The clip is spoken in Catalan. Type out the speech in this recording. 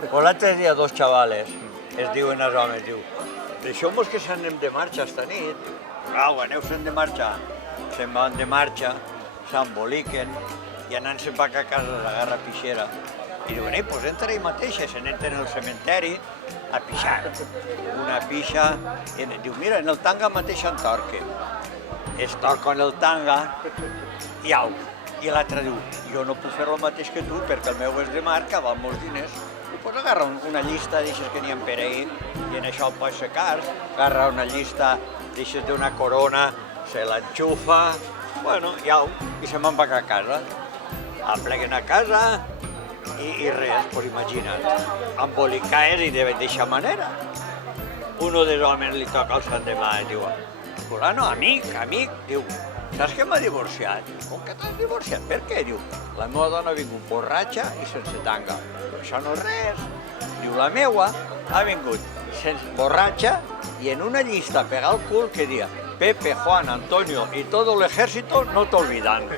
Pues l'altre dia dos xavales es diuen als homes, diu, deixeu-nos que s'anem de marxa esta nit. Au, aneu-se'n de marxa. Se'n van de marxa, s'emboliquen i anant-se'n a casa de la Garra Pixera. I diuen, doncs entra ahí mateix, se n'entren al cementeri a pixar. Una pixa, i diu, mira, en el tanga mateix s'entorquen. Es toquen el tanga i au. I l'altre diu, jo no puc fer el mateix que tu perquè el meu és de marca, val molts diners. I doncs agarra una llista d'aixes que n'hi ha per ahir i en això el pot ser car. Agarra una llista d'aixes d'una corona, se l'enxufa, bueno, i au, i se'n van a casa. Apleguen a casa i res, doncs imagina't, embolicaes i d'aquesta manera. Uno dels homes li toca el sant demà i diu, fulano, amic, diu, saps que m'ha divorciat? Com que t'has divorciat? Per què? Diu, la meva dona ha vingut borratxa i sense tanga. Diu, això no és res. Diu, la meua ha vingut borratxa i en una llista pegar al cul que dia Pepe, Juan, Antonio y todo el ejército no te olvidan.